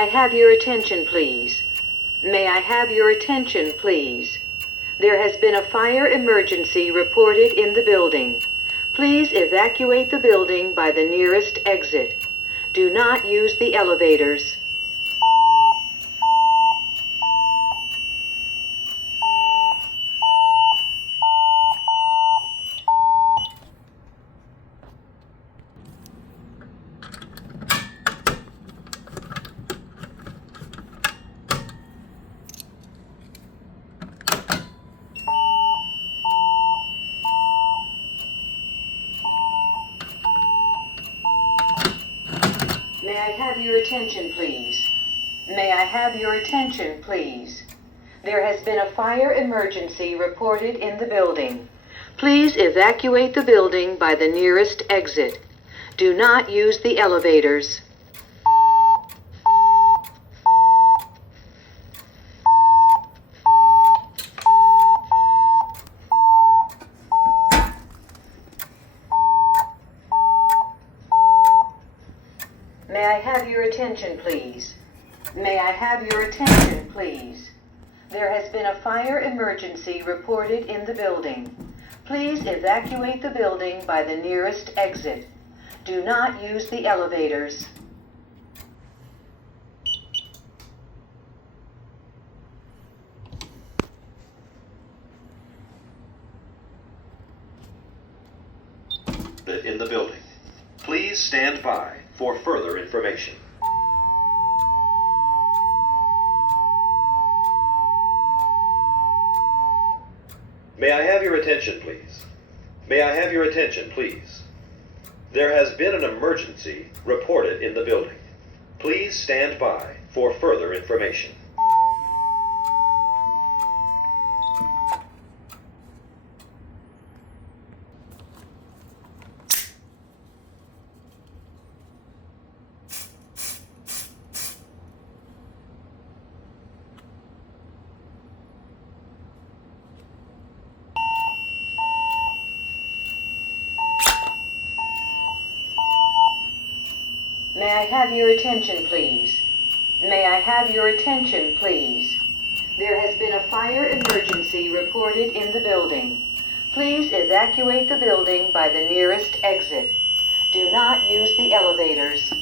I have your attention, please? May I have your attention, please? There has been a fire emergency reported in the building. Please evacuate the building by the nearest exit. Do not use the elevators. May I have your attention, please? May I have your attention, please? There has been a fire emergency reported in the building. Please evacuate the building by the nearest exit. Do not use the elevators. May I have your attention, please? May I have your attention, please? There has been a fire emergency reported in the building. Please evacuate the building by the nearest exit. Do not use the elevators. In the building. Please stand by for further information. May I have your attention, please? May I have your attention, please? There has been an emergency reported in the building. Please stand by for further information. May I have your attention, please? May I have your attention, please? There has been a fire emergency reported in the building. Please evacuate the building by the nearest exit. Do not use the elevators.